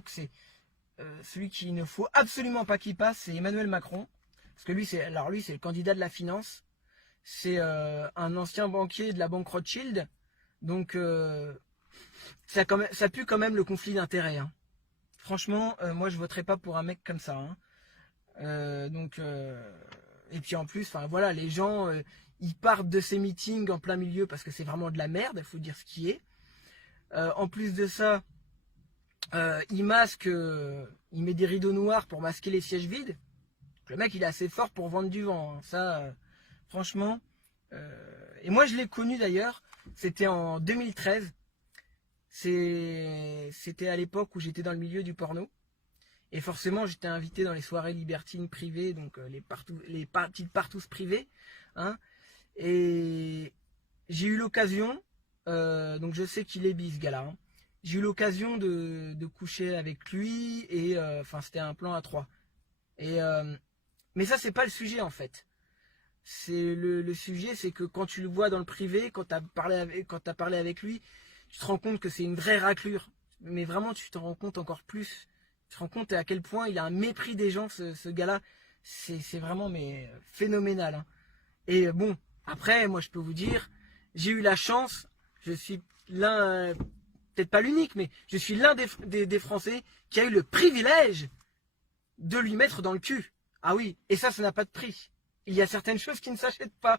que c'est celui qu'il ne faut absolument pas qu'il passe, c'est Emmanuel Macron. Parce que lui, c'est le candidat de la finance. C'est un ancien banquier de la banque Rothschild. Donc, ça pue quand même le conflit d'intérêts. Hein. Franchement, moi, je voterai pas pour un mec comme ça. Hein. Et puis en plus, enfin voilà, les gens, ils partent de ces meetings en plein milieu parce que c'est vraiment de la merde, il faut dire ce qui est. En plus de ça, il masque, il met des rideaux noirs pour masquer les sièges vides. Le mec, il est assez fort pour vendre du vent. Hein. Ça, franchement. Et moi, je l'ai connu d'ailleurs. C'était en 2013. C'était à l'époque où j'étais dans le milieu du porno. Et forcément, j'étais invité dans les soirées libertines privées, donc les petites partous privées. Hein. Et j'ai eu l'occasion, donc je sais qu'il est bi ce gars-là. Hein. J'ai eu l'occasion de coucher avec lui et enfin c'était un plan à trois. Et mais ça c'est pas le sujet en fait. C'est le sujet, c'est que quand tu le vois dans le privé, quand t'as parlé avec lui, tu te rends compte que c'est une vraie raclure. Mais vraiment, tu te rends compte encore plus. Tu te rends compte à quel point il a un mépris des gens, ce gars-là. C'est vraiment mais phénoménal. Hein. Et bon, après, moi je peux vous dire, j'ai eu la chance, je suis l'un, peut-être pas l'unique, mais je suis l'un des Français qui a eu le privilège de lui mettre dans le cul. Ah oui, et ça n'a pas de prix. Il y a certaines choses qui ne s'achètent pas.